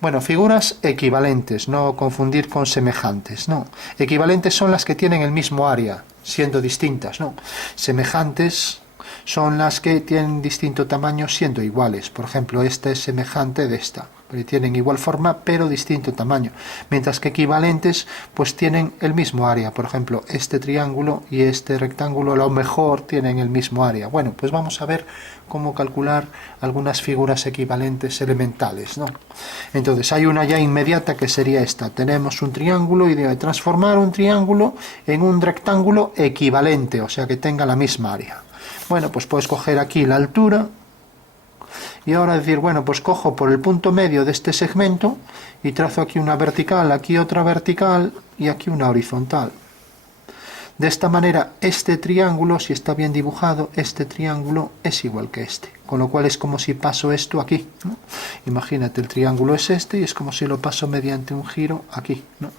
Bueno, figuras equivalentes, no confundir con semejantes, no. Equivalentes son las que tienen el mismo área, siendo distintas, no. Semejantes son las que tienen distinto tamaño siendo iguales. Por ejemplo, esta es semejante de esta. Tienen igual forma pero distinto tamaño, mientras que equivalentes pues tienen el mismo área. Por ejemplo, este triángulo y este rectángulo a lo mejor tienen el mismo área. Bueno, pues vamos a ver cómo calcular algunas figuras equivalentes elementales, ¿no? Entonces hay una ya inmediata que sería esta. Tenemos un triángulo y debe transformar un triángulo en un rectángulo equivalente, o sea que tenga la misma área. Bueno, pues puedes coger aquí la altura y ahora decir, bueno, pues cojo por el punto medio de este segmento y trazo aquí una vertical, aquí otra vertical y aquí una horizontal. De esta manera, este triángulo, si está bien dibujado, este triángulo es igual que este. Con lo cual es como si paso esto aquí, ¿no? Imagínate, el triángulo es este y es como si lo paso mediante un giro aquí, ¿no?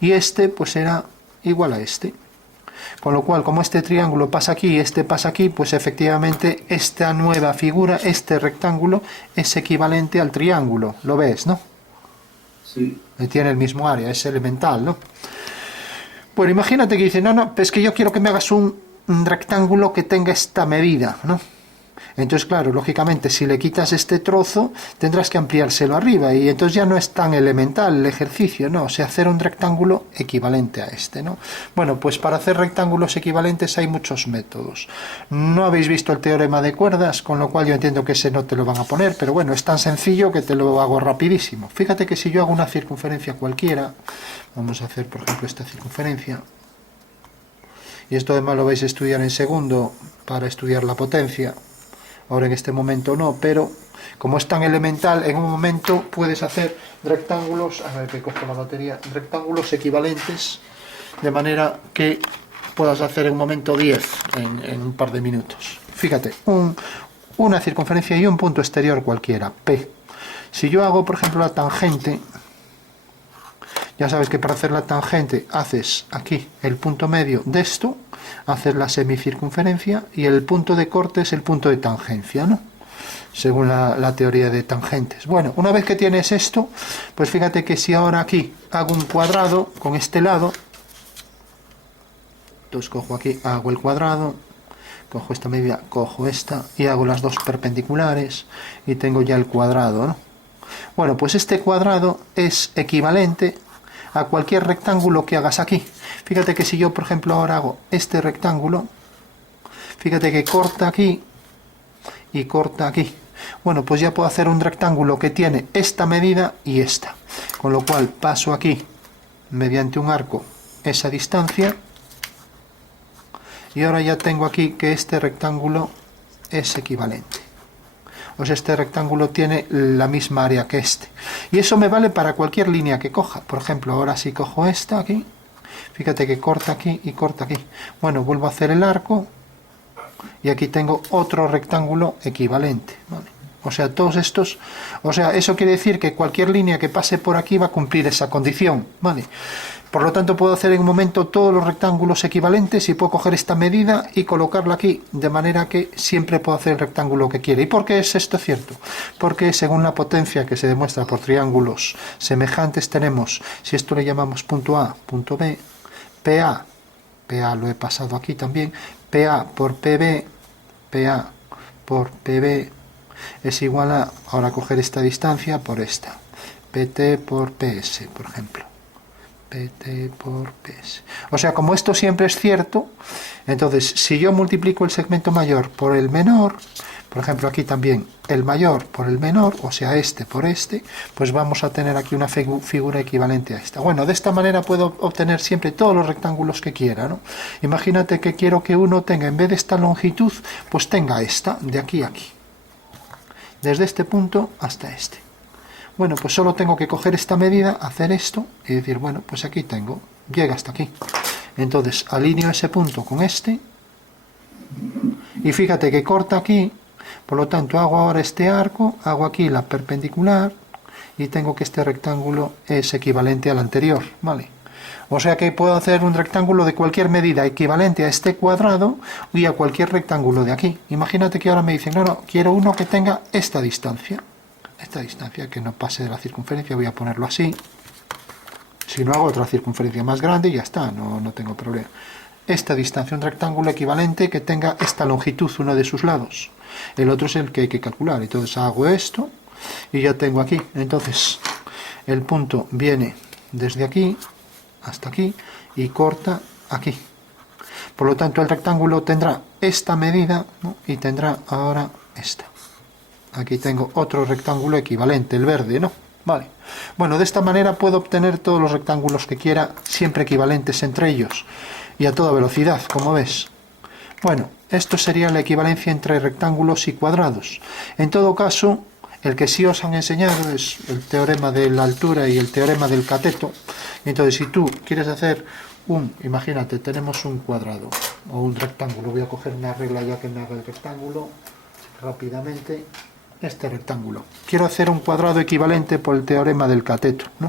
Y este pues será igual a este. Con lo cual, como este triángulo pasa aquí y este pasa aquí, pues efectivamente esta nueva figura, este rectángulo, es equivalente al triángulo. ¿Lo ves, no? Sí. Tiene el mismo área, es elemental, ¿no? Bueno, imagínate que dice, no, pues que yo quiero que me hagas un rectángulo que tenga esta medida, ¿no? Entonces, claro, lógicamente, si le quitas este trozo, tendrás que ampliárselo arriba, y entonces ya no es tan elemental el ejercicio, ¿no? O sea, hacer un rectángulo equivalente a este, ¿no? Bueno, pues para hacer rectángulos equivalentes hay muchos métodos. No habéis visto el teorema de cuerdas, con lo cual yo entiendo que ese no te lo van a poner, pero bueno, es tan sencillo que te lo hago rapidísimo. Fíjate que si yo hago una circunferencia cualquiera, vamos a hacer, por ejemplo, esta circunferencia, y esto además lo vais a estudiar en segundo para estudiar la potencia. Ahora en este momento no, pero como es tan elemental, en un momento puedes hacer rectángulos, a ver que cojo la batería, rectángulos equivalentes, de manera que puedas hacer en un momento 10 en un par de minutos. Fíjate, una circunferencia y un punto exterior cualquiera, P. Si yo hago, por ejemplo, la tangente, ya sabes que para hacer la tangente haces aquí el punto medio de esto, haces la semicircunferencia y el punto de corte es el punto de tangencia, ¿no? Según la teoría de tangentes. Bueno, una vez que tienes esto, pues fíjate que si ahora aquí hago un cuadrado con este lado, entonces cojo aquí, hago el cuadrado, cojo esta medida, cojo esta y hago las dos perpendiculares y tengo ya el cuadrado, ¿no? Bueno, pues este cuadrado es equivalente a cualquier rectángulo que hagas aquí. Fíjate que si yo, por ejemplo, ahora hago este rectángulo, fíjate que corta aquí y corta aquí. Bueno, pues ya puedo hacer un rectángulo que tiene esta medida y esta. Con lo cual paso aquí, mediante un arco, esa distancia. Y ahora ya tengo aquí que este rectángulo es equivalente. O sea, este rectángulo tiene la misma área que este. Y eso me vale para cualquier línea que coja. Por ejemplo, ahora si cojo esta aquí, fíjate que corta aquí y corta aquí. Bueno, vuelvo a hacer el arco y aquí tengo otro rectángulo equivalente, ¿vale? O sea, todos estos, o sea, eso quiere decir que cualquier línea que pase por aquí va a cumplir esa condición, ¿vale? Por lo tanto, puedo hacer en un momento todos los rectángulos equivalentes y puedo coger esta medida y colocarla aquí, de manera que siempre puedo hacer el rectángulo que quiera. ¿Y por qué es esto cierto? Porque según la potencia que se demuestra por triángulos semejantes tenemos, si esto le llamamos punto A, punto B, PA lo he pasado aquí también, PA por PB, PA por PB es igual a, ahora coger esta distancia por esta, PT por PS, por ejemplo. PT por PS. O sea, como esto siempre es cierto, entonces si yo multiplico el segmento mayor por el menor, por ejemplo aquí también el mayor por el menor, o sea este por este, pues vamos a tener aquí una figura equivalente a esta. Bueno, de esta manera puedo obtener siempre todos los rectángulos que quiera, ¿no? Imagínate que quiero que uno tenga, en vez de esta longitud, pues tenga esta, de aquí a aquí, desde este punto hasta este. Bueno, pues solo tengo que coger esta medida, hacer esto y decir, bueno, pues aquí tengo, llega hasta aquí. Entonces alineo ese punto con este y fíjate que corta aquí, por lo tanto hago ahora este arco, hago aquí la perpendicular y tengo que este rectángulo es equivalente al anterior, ¿vale? O sea que puedo hacer un rectángulo de cualquier medida equivalente a este cuadrado y a cualquier rectángulo de aquí. Imagínate que ahora me dicen, no, quiero uno que tenga esta distancia. esta distancia que no pase de la circunferencia, voy a ponerlo así. Si no, hago otra circunferencia más grande y ya está, no tengo problema. Esta distancia, un rectángulo equivalente que tenga esta longitud, uno de sus lados. El otro es el que hay que calcular. Entonces hago esto y ya tengo aquí. Entonces el punto viene desde aquí hasta aquí y corta aquí. Por lo tanto, el rectángulo tendrá esta medida, ¿no? Y tendrá ahora esta. Aquí tengo otro rectángulo equivalente, el verde, ¿no? Vale. Bueno, de esta manera puedo obtener todos los rectángulos que quiera, siempre equivalentes entre ellos y a toda velocidad, como ves. Bueno, esto sería la equivalencia entre rectángulos y cuadrados. En todo caso, el que sí os han enseñado es el teorema de la altura y el teorema del cateto. Entonces, si tú quieres hacer imagínate, tenemos un cuadrado o un rectángulo. Voy a coger una regla ya que me haga el rectángulo rápidamente. Este rectángulo. Quiero hacer un cuadrado equivalente por el teorema del cateto, ¿no?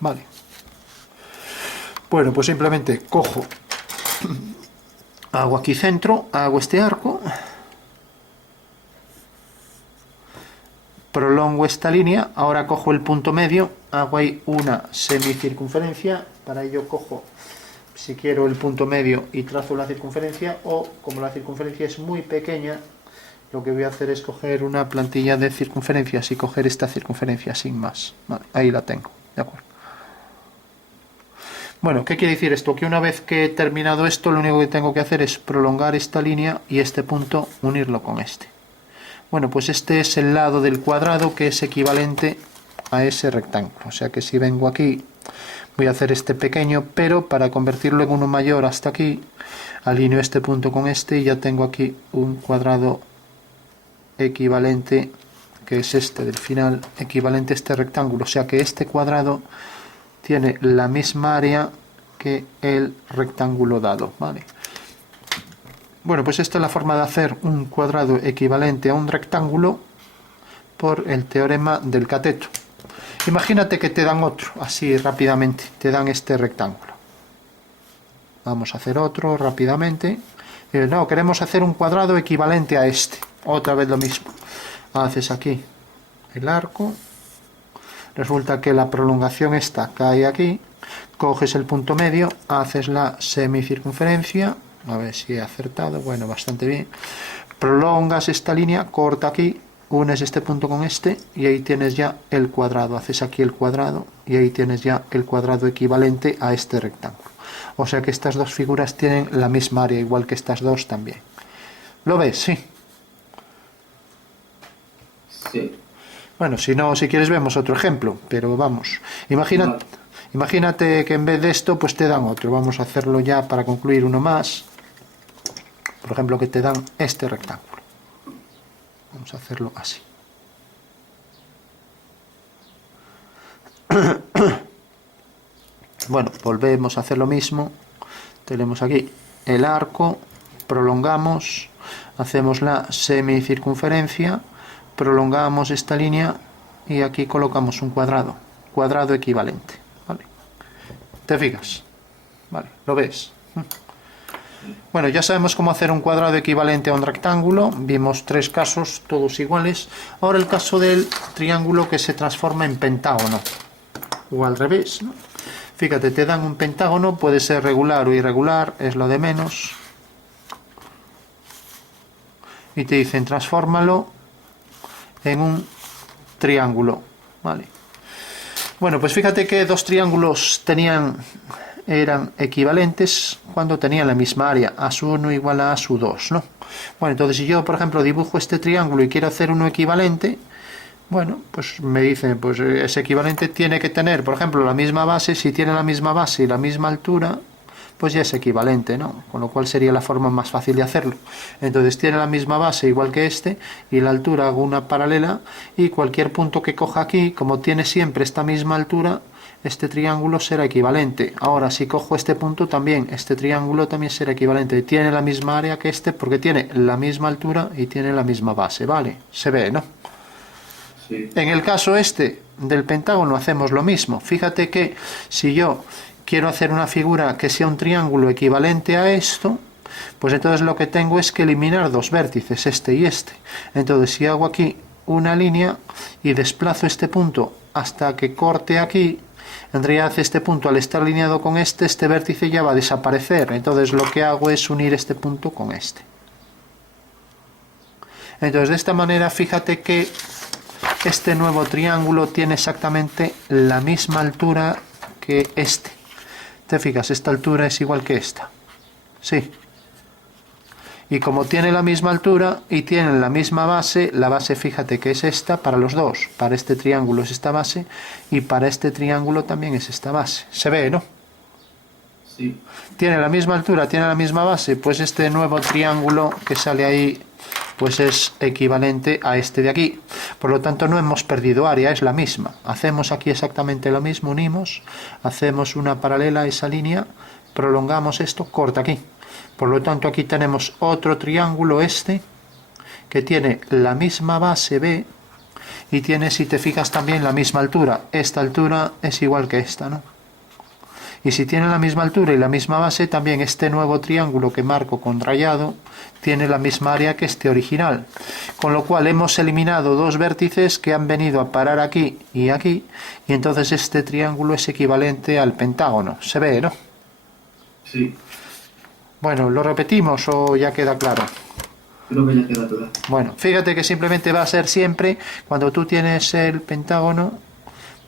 Vale. Bueno, pues simplemente cojo, hago aquí centro, hago este arco, prolongo esta línea, ahora cojo el punto medio, hago ahí una semicircunferencia, para ello cojo, si quiero, el punto medio y trazo la circunferencia, o como la circunferencia es muy pequeña, lo que voy a hacer es coger una plantilla de circunferencias y coger esta circunferencia sin más. Vale, ahí la tengo, de acuerdo. Bueno, ¿qué quiere decir esto? Que una vez que he terminado esto, lo único que tengo que hacer es prolongar esta línea y este punto unirlo con este. Bueno, pues este es el lado del cuadrado que es equivalente a ese rectángulo. O sea que si vengo aquí, voy a hacer este pequeño, pero para convertirlo en uno mayor hasta aquí, alineo este punto con este y ya tengo aquí un cuadrado equivalente, que es este del final, equivalente a este rectángulo. O sea que este cuadrado tiene la misma área que el rectángulo dado, ¿vale? Bueno, pues esta es la forma de hacer un cuadrado equivalente a un rectángulo por el teorema del cateto. Imagínate que te dan otro, así rápidamente, te dan este rectángulo. Vamos a hacer otro rápidamente. No, queremos hacer un cuadrado equivalente a este. Otra vez lo mismo. Haces aquí el arco. Resulta que la prolongación esta cae aquí. Coges el punto medio, haces la semicircunferencia. A ver si he acertado. Bueno, bastante bien. Prolongas esta línea, corta aquí, unes este punto con este y ahí tienes ya el cuadrado. Haces aquí el cuadrado y ahí tienes ya el cuadrado equivalente a este rectángulo. O sea que estas dos figuras tienen la misma área, igual que estas dos también. ¿Lo ves? Sí. Sí. Bueno, si no, si quieres vemos otro ejemplo, pero vamos. Imagínate que en vez de esto, pues te dan otro. Vamos a hacerlo ya para concluir uno más. Por ejemplo, que te dan este rectángulo. Vamos a hacerlo así. Bueno, volvemos a hacer lo mismo. Tenemos aquí el arco, prolongamos, hacemos la semicircunferencia, prolongamos esta línea y aquí colocamos un cuadrado equivalente. ¿Vale? ¿Te fijas? Vale, ¿lo ves? Bueno, ya sabemos cómo hacer un cuadrado equivalente a un rectángulo. Vimos tres casos, todos iguales. Ahora el caso del triángulo que se transforma en pentágono. O al revés, ¿no? Fíjate, te dan un pentágono, puede ser regular o irregular, es lo de menos. Y te dicen, transfórmalo en un triángulo. ¿Vale? Bueno, pues fíjate que dos triángulos eran equivalentes cuando tenían la misma área, A1 igual a A2, ¿no? Bueno, entonces si yo, por ejemplo, dibujo este triángulo y quiero hacer uno equivalente, bueno, pues me dicen, pues ese equivalente tiene que tener, por ejemplo, la misma base. Si tiene la misma base y la misma altura, pues ya es equivalente, ¿no? Con lo cual sería la forma más fácil de hacerlo. Entonces tiene la misma base igual que este, y la altura hago una paralela, y cualquier punto que coja aquí, como tiene siempre esta misma altura, este triángulo será equivalente. Ahora, si cojo este punto también, este triángulo también será equivalente. Tiene la misma área que este porque tiene la misma altura y tiene la misma base, ¿vale? Se ve, ¿no? Sí. En el caso este del pentágono hacemos lo mismo. Fíjate que si yo quiero hacer una figura que sea un triángulo equivalente a esto, pues entonces lo que tengo es que eliminar dos vértices, este y este. Entonces si hago aquí una línea y desplazo este punto hasta que corte aquí. En realidad este punto, al estar alineado con este vértice ya va a desaparecer. Entonces lo que hago es unir este punto con este. Entonces de esta manera fíjate que este nuevo triángulo tiene exactamente la misma altura que este. ¿Te fijas? Esta altura es igual que esta. Sí. Y como tiene la misma altura y tienen la misma base, la base fíjate que es esta para los dos. Para este triángulo es esta base y para este triángulo también es esta base. ¿Se ve, no? Sí. Tiene la misma altura, tiene la misma base, pues este nuevo triángulo que sale ahí pues es equivalente a este de aquí. Por lo tanto no hemos perdido área, es la misma. Hacemos aquí exactamente lo mismo, unimos, hacemos una paralela a esa línea, prolongamos esto, corta aquí. Por lo tanto aquí tenemos otro triángulo que tiene la misma base B y tiene, si te fijas, también la misma altura. Esta altura es igual que esta, ¿no? Y si tiene la misma altura y la misma base, también este nuevo triángulo que marco con rayado tiene la misma área que este original. Con lo cual hemos eliminado dos vértices que han venido a parar aquí, y entonces este triángulo es equivalente al pentágono. ¿Se ve, no? Sí. Bueno, ¿lo repetimos o ya queda claro? Creo que ya queda claro. Bueno, fíjate que simplemente va a ser siempre, cuando tú tienes el pentágono,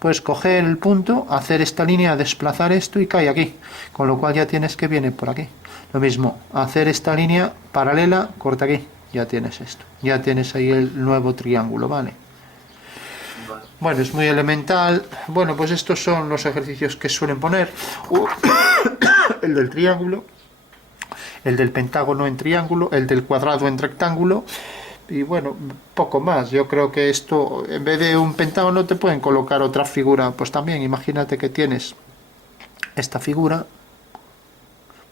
pues coger el punto, hacer esta línea, desplazar esto y cae aquí. Con lo cual ya tienes que viene por aquí. Lo mismo, hacer esta línea paralela, corta aquí. Ya tienes esto. Ya tienes ahí el nuevo triángulo, ¿vale? Bueno, es muy elemental. Bueno, pues estos son los ejercicios que suelen poner. El del triángulo, el del pentágono en triángulo, el del cuadrado en rectángulo. Y bueno, poco más. Yo creo que esto, en vez de un pentágono, te pueden colocar otra figura. Pues también, imagínate que tienes esta figura.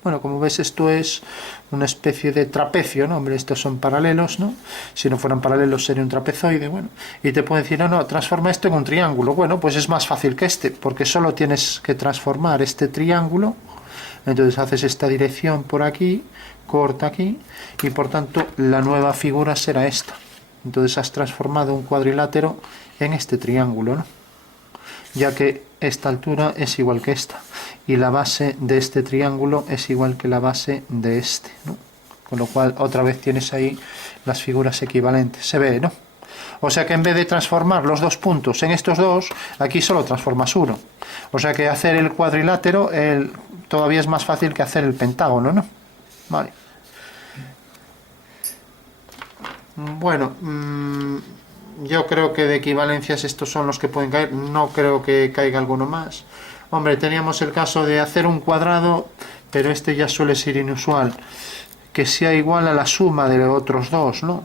Bueno, como ves, esto es una especie de trapecio, ¿no? Hombre, estos son paralelos, ¿no? Si no fueran paralelos sería un trapezoide, bueno. Y te pueden decir, no, transforma esto en un triángulo. Bueno, pues es más fácil que este, porque solo tienes que transformar este triángulo. Entonces haces esta dirección por aquí, corta aquí, y por tanto la nueva figura será esta. Entonces has transformado un cuadrilátero en este triángulo, ¿no? Ya que esta altura es igual que esta, y la base de este triángulo es igual que la base de este, ¿no? Con lo cual otra vez tienes ahí las figuras equivalentes. Se ve, ¿no? O sea que en vez de transformar los dos puntos en estos dos, aquí solo transformas uno. O sea que hacer el cuadrilátero todavía es más fácil que hacer el pentágono, ¿no? Vale. Bueno, yo creo que de equivalencias estos son los que pueden caer. No creo que caiga alguno más. Hombre, teníamos el caso de hacer un cuadrado, pero este ya suele ser inusual, que sea igual a la suma de los otros dos, ¿no?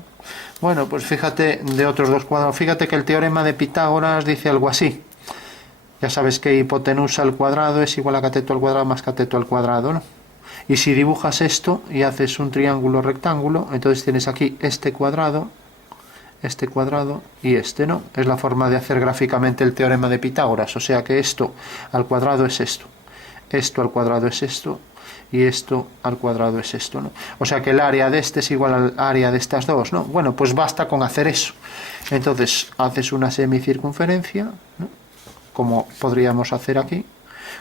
Bueno, pues fíjate, de otros dos cuadrados, fíjate que el teorema de Pitágoras dice algo así. Ya sabes que hipotenusa al cuadrado es igual a cateto al cuadrado más cateto al cuadrado, ¿no? Y si dibujas esto y haces un triángulo rectángulo, entonces tienes aquí este cuadrado y este, ¿no? Es la forma de hacer gráficamente el teorema de Pitágoras. O sea que esto al cuadrado es esto al cuadrado es esto, y esto al cuadrado es esto, ¿no? O sea que el área de este es igual al área de estas dos, ¿no? Bueno, pues basta con hacer eso. Entonces haces una semicircunferencia, ¿no? Como podríamos hacer aquí.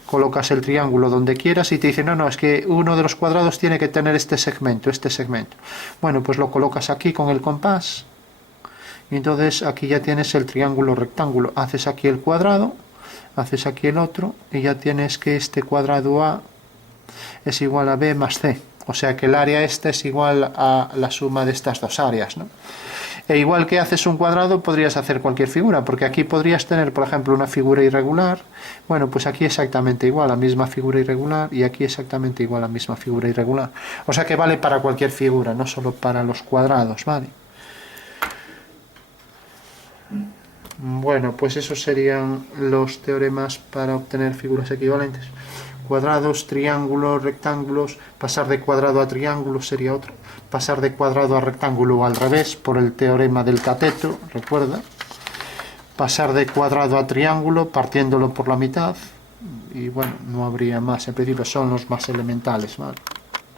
Colocas el triángulo donde quieras y te dicen, no, es que uno de los cuadrados tiene que tener este segmento. Bueno, pues lo colocas aquí con el compás. Y entonces aquí ya tienes el triángulo rectángulo. Haces aquí el cuadrado, haces aquí el otro, y ya tienes que este cuadrado A es igual a B más C. O sea que el área esta es igual a la suma de estas dos áreas, ¿no? E igual que haces un cuadrado, podrías hacer cualquier figura, porque aquí podrías tener, por ejemplo, una figura irregular. Bueno, pues aquí exactamente igual, la misma figura irregular, y aquí exactamente igual, la misma figura irregular. O sea que vale para cualquier figura, no solo para los cuadrados, ¿vale? Bueno, pues esos serían los teoremas para obtener figuras equivalentes. Cuadrados, triángulos, rectángulos. Pasar de cuadrado a triángulo sería otro. Pasar de cuadrado a rectángulo al revés por el teorema del cateto, recuerda. Pasar de cuadrado a triángulo partiéndolo por la mitad. Y bueno, no habría más. En principio son los más elementales, ¿vale?